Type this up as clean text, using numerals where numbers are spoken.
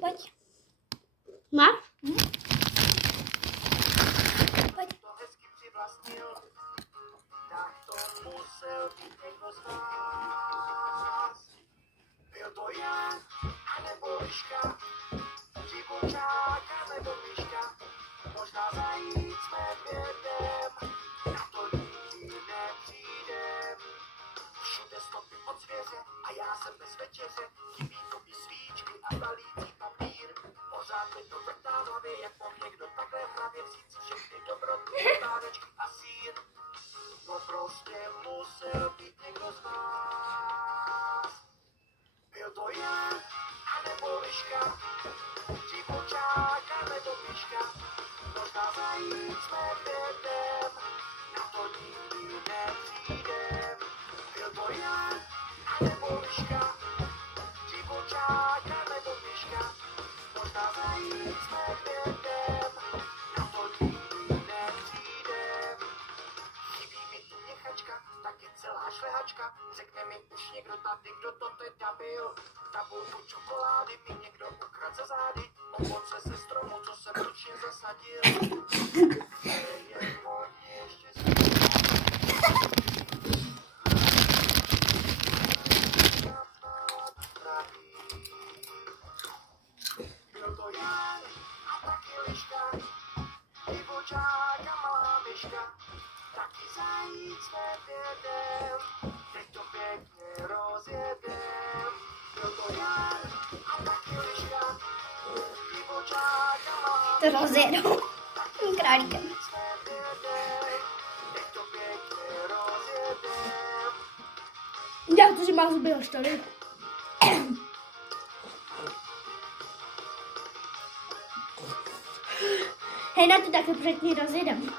Pojď. Máš? Pojď. To hezky přivlastnil, tak to musel být někdo z vás. Byl to já, anebo liška, divočák, anebo myška, možná zajít s medvědem, na to nikdy nepřijdem. Všude stopy od zvěře a já jsem bez večeře, chybí kopí svíčky a balící papír. Pořád mi to vrtá v hlavě, jak mohl někdo takhle v hlavě vzít si všechny dobroty, párečky a sír. No prostě musel být někdo z vás. Byl to já, anebo liška, divočák, anebo myška, možná zajít s medvědem, na to nikdy nepřijdem. Byl to já, anebo liška, divočák, anebo myška, možná zajít s medvědem, na to nikdy nepřijdem. Chybí mi tu měchačka, taky celá šlehačka, řekne mi už někdo tady, kdo to teda byl. Tabulku čokolády mi někdo ukradl za zády, ovoce ze stromu, co jsem ručně zasadil. Je hodně štěstí. Byl to já a taky liška, divočák a malá myška, taky zajíc s medvědem, teď to pěkně rozjedem. Byl to já a taky liška, divočák a malá To rozjedou. Králíkem. s medvědem, teď to pěkně rozjedem. Já to, že má zuby až tady. Hej, na to taky předtím rozjedem.